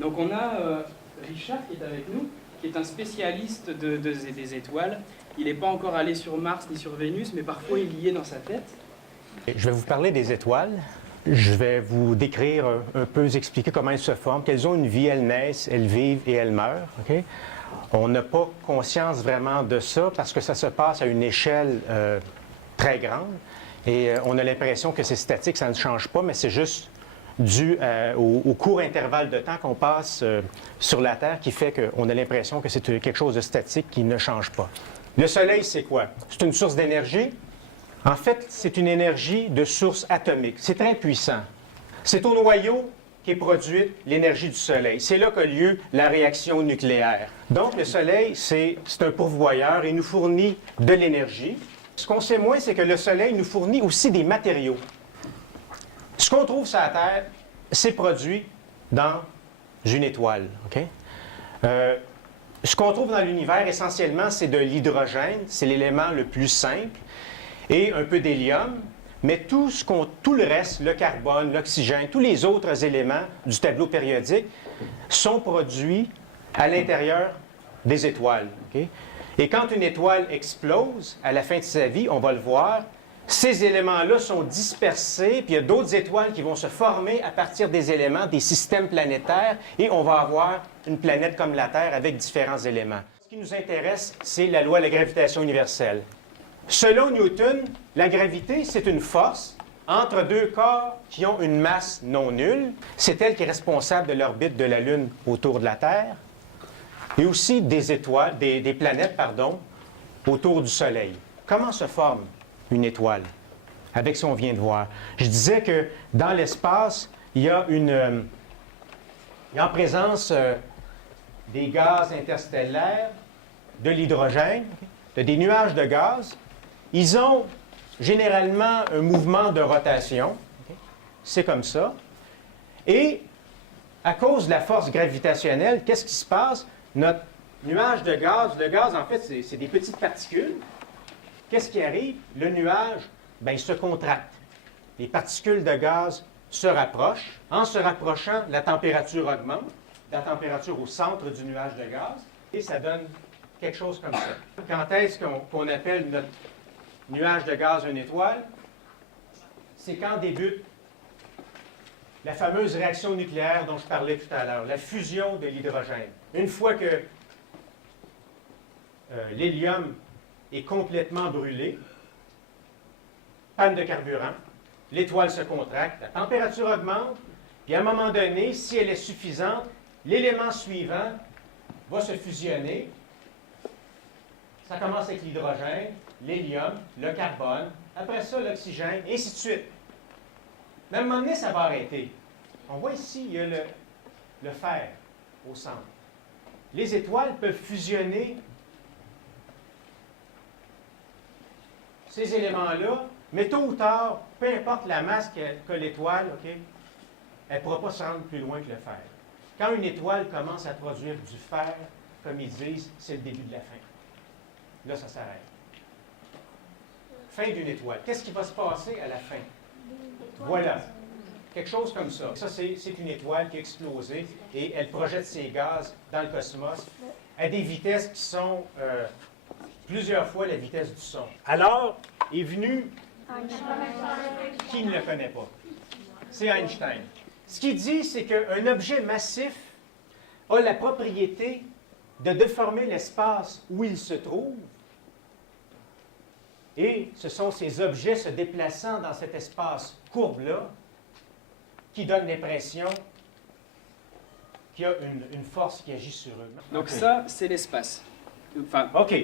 Donc on a Richard qui est avec nous, qui est un spécialiste des étoiles. Il n'est pas encore allé sur Mars ni sur Vénus, mais parfois il y est dans sa tête. Je vais vous parler des étoiles. Je vais vous décrire un peu, vous expliquer comment elles se forment, qu'elles ont une vie, elles naissent, elles vivent et elles meurent. Okay? On n'a pas conscience vraiment de ça parce que ça se passe à une échelle très grande et on a l'impression que c'est statique, ça ne change pas, mais c'est juste dû au court intervalle de temps qu'on passe sur la Terre qui fait qu'on a l'impression que c'est quelque chose de statique qui ne change pas. Le Soleil, c'est quoi? C'est une source d'énergie. En fait, c'est une énergie de source atomique. C'est très puissant. C'est au noyau qu'est produite l'énergie du Soleil. C'est là qu'a lieu la réaction nucléaire. Donc, le Soleil, c'est un pourvoyeur et nous fournit de l'énergie. Ce qu'on sait moins, c'est que le Soleil nous fournit aussi des matériaux. Ce qu'on trouve sur la Terre, c'est produit dans une étoile. Okay? Ce qu'on trouve dans l'univers, essentiellement, c'est de l'hydrogène. C'est l'élément le plus simple. Et un peu d'hélium, mais tout le reste, le carbone, l'oxygène, tous les autres éléments du tableau périodique sont produits à l'intérieur des étoiles. Okay? Et quand une étoile explose à la fin de sa vie, on va le voir, ces éléments-là sont dispersés, puis il y a d'autres étoiles qui vont se former à partir des éléments des systèmes planétaires, et on va avoir une planète comme la Terre avec différents éléments. Ce qui nous intéresse, c'est la loi de la gravitation universelle. Selon Newton, la gravité, c'est une force entre deux corps qui ont une masse non nulle. C'est elle qui est responsable de l'orbite de la Lune autour de la Terre et aussi des étoiles, des planètes, pardon, autour du Soleil. Comment se forme une étoile avec ce qu'on vient de voir? Je disais que dans l'espace, il y a en présence des gaz interstellaires, de l'hydrogène, des nuages de gaz. Ils ont généralement un mouvement de rotation. C'est comme ça. Et à cause de la force gravitationnelle, qu'est-ce qui se passe? Notre nuage de gaz, le gaz, en fait, c'est des petites particules. Qu'est-ce qui arrive? Le nuage, bien, il se contracte. Les particules de gaz se rapprochent. En se rapprochant, la température augmente, la température au centre du nuage de gaz, et ça donne quelque chose comme ça. Quand est-ce qu'on appelle notre nuage de gaz une étoile? C'est quand débute la fameuse réaction nucléaire dont je parlais tout à l'heure, la fusion de l'hydrogène. Une fois que l'hélium est complètement brûlé, panne de carburant, l'étoile se contracte, la température augmente, puis à un moment donné, si elle est suffisante, l'élément suivant va se fusionner. Ça commence avec l'hydrogène, l'hélium, le carbone, après ça l'oxygène, et ainsi de suite. Mais à un moment donné, ça va arrêter. On voit ici, il y a le fer au centre. Les étoiles peuvent fusionner ces éléments-là, mais tôt ou tard, peu importe la masse que l'étoile, okay, elle ne pourra pas se rendre plus loin que le fer. Quand une étoile commence à produire du fer, comme ils disent, c'est le début de la fin. Là, ça s'arrête. Fin d'une étoile. Qu'est-ce qui va se passer à la fin? Voilà. Quelque chose comme ça. Ça, c'est une étoile qui a explosé et elle projette ses gaz dans le cosmos à des vitesses qui sont plusieurs fois la vitesse du son. Alors, est venu... Qui ne le connaît pas? C'est Einstein. Ce qu'il dit, c'est qu'un objet massif a la propriété de déformer l'espace où il se trouve. Et ce sont ces objets se déplaçant dans cet espace courbe-là qui donnent l'impression qu'il y a une force qui agit sur eux. Donc ça, c'est l'espace. Enfin, OK.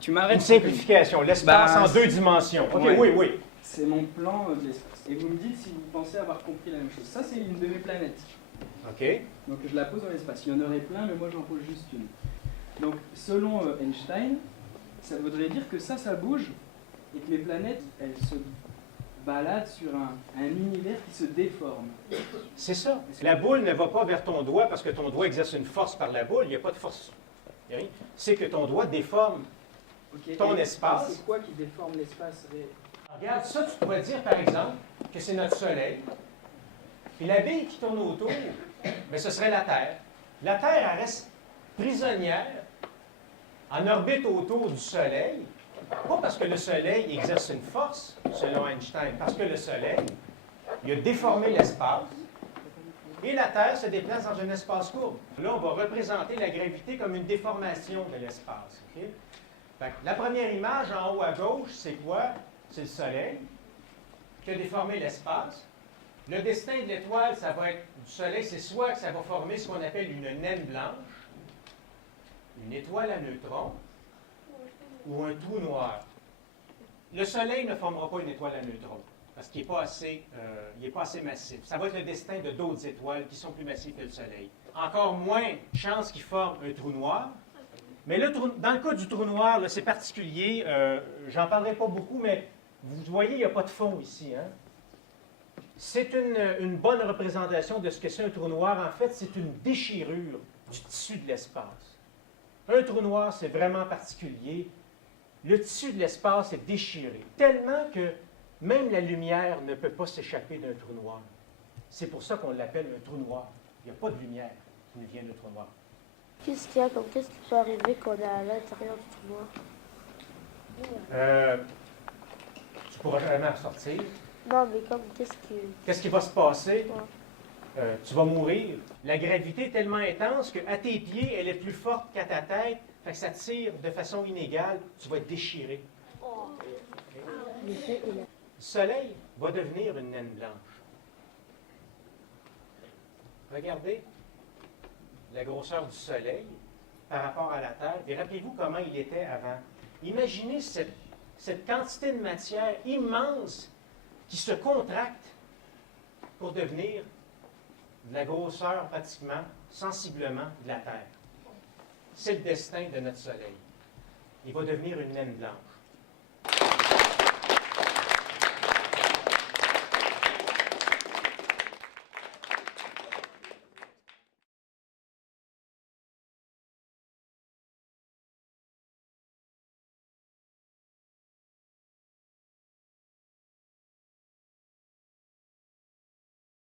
Tu m'arrêtes. Une simplification. L'espace en deux dimensions. OK, ouais. oui. C'est mon plan de l'espace. Et vous me dites si vous pensez avoir compris la même chose. Ça, c'est une de mes planètes. OK. Donc je la pose dans l'espace. Il y en aurait plein, mais moi j'en pose juste une. Donc selon Einstein, ça voudrait dire que ça bouge et que mes planètes, elles se baladent sur un univers qui se déforme. C'est ça. La boule ne va pas vers ton doigt parce que ton doigt exerce une force par la boule. Il n'y a pas de force. C'est que ton doigt déforme ton espace. C'est quoi qui déforme l'espace? Regarde, ça, tu pourrais dire, par exemple, que c'est notre Soleil. Puis la bille qui tourne autour, bien, ce serait la Terre. La Terre, elle reste prisonnière en orbite autour du Soleil, pas parce que le Soleil exerce une force, selon Einstein, parce que le Soleil, il a déformé l'espace, et la Terre se déplace dans un espace courbe. Là, on va représenter la gravité comme une déformation de l'espace. Okay? Fait que la première image, en haut à gauche, c'est quoi? C'est le Soleil qui a déformé l'espace. Le destin de l'étoile, ça va être du Soleil, c'est soit que ça va former ce qu'on appelle une naine blanche, une étoile à neutrons, ou un trou noir. Le Soleil ne formera pas une étoile à neutrons, parce qu'il n'est pas assez massif. Ça va être le destin de d'autres étoiles qui sont plus massives que le Soleil. Encore moins de chances qu'il forme un trou noir. Mais dans le cas du trou noir, c'est particulier. J'en parlerai pas beaucoup, mais vous voyez, il n'y a pas de fond ici. Hein? C'est une bonne représentation de ce que c'est un trou noir. En fait, c'est une déchirure du tissu de l'espace. Un trou noir, c'est vraiment particulier. Le tissu de l'espace est déchiré, tellement que même la lumière ne peut pas s'échapper d'un trou noir. C'est pour ça qu'on l'appelle un trou noir. Il n'y a pas de lumière qui ne vient d'un trou noir. Qu'est-ce qu'il y a comme qu'est-ce qui peut arriver quand on est à l'intérieur du trou noir? Tu ne pourras jamais en sortir. Non, mais comme Qu'est-ce qui va se passer? Ouais. Tu vas mourir. La gravité est tellement intense qu'à tes pieds, elle est plus forte qu'à ta tête. Fait que ça tire de façon inégale. Tu vas être déchiré. Le Soleil va devenir une naine blanche. Regardez la grosseur du Soleil par rapport à la Terre. Et rappelez-vous comment il était avant. Imaginez cette quantité de matière immense qui se contracte pour devenir de la grosseur pratiquement, sensiblement, de la Terre. C'est le destin de notre Soleil. Il va devenir une naine blanche.